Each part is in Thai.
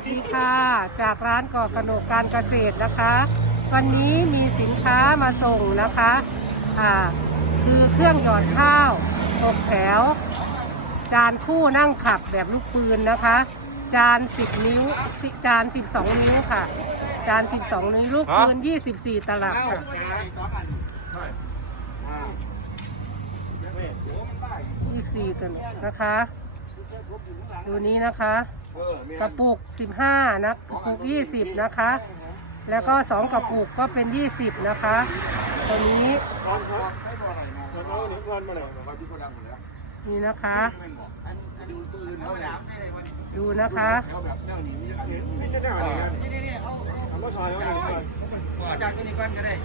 วัสดีค่ะ จากร้านก่อกระโหนกการเกษตรนะคะ วันนี้มีสินค้ามาส่งนะคะอ่าคือเครื่องหยอดข้าวตกแถว จานคู่นั่งขับแบบลูกปืนนะคะ จาน 10 นิ้วสิจาน 12 นิ้วค่ะ จาน 12 นิ้วลูกปืน 24 ตลับค่ะ24ตลับนะคะ ดูนี้นะคะกระปุก 15นะกระปุก 20 นะคะ แล้วก็ 2 กระปุกก็เป็น 20 นะคะตัวนี้นี่นะคะ ดูนะคะ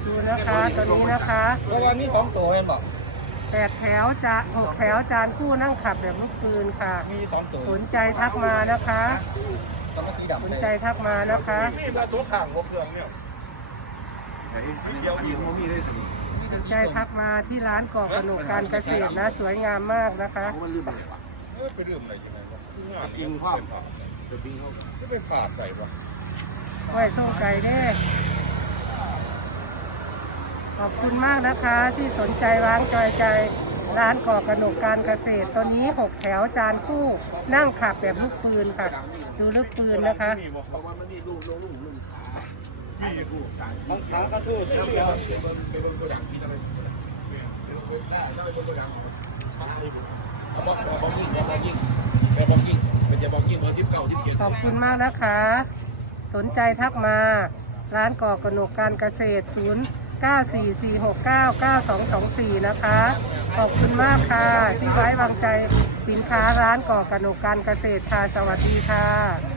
ดูนะคะตัวนี้นะคะเพราะว่ามีสองตัวเห็นบอก แปดแถวจะหกแถวจานคู่นั่งขับแบบลูกปืนค่ะ มีสองตัวสนใจทักมานะคะต้องมาสีดำสนใจทักมานะคะ นี่มาตัวข้างหัวเครื่องเนี่ยสนใจทักมาที่ร้านก่อกระหนกการเกษตรนะสวยงามมากนะคะเออไปดื่มอะไรยังไงวะคืองานปิงภาพจะปิงเขาจะเป็นขาดใส่ปะไหวส่งไก่เด้ ขอบคุณมากนะคะที่สนใจร้านจอยใจ ร้านก่อกระหนกการเกษตรตัวนี้หกแถวจานคู่ นั่งขับแบบลูกปืนค่ะ ดูลูกปืนนะคะของขากระทู้เสียบขอบคุณมากนะคะ สนใจทักมา ร้านก่อกระหนกการเกษตร0 9 4 4 6 9 9 2 2 4 นะคะ ขอบคุณมากค่ะ ที่ไว้วางใจสินค้าร้านก่อกระหนกการเกษตรค่ะ สวัสดีค่ะ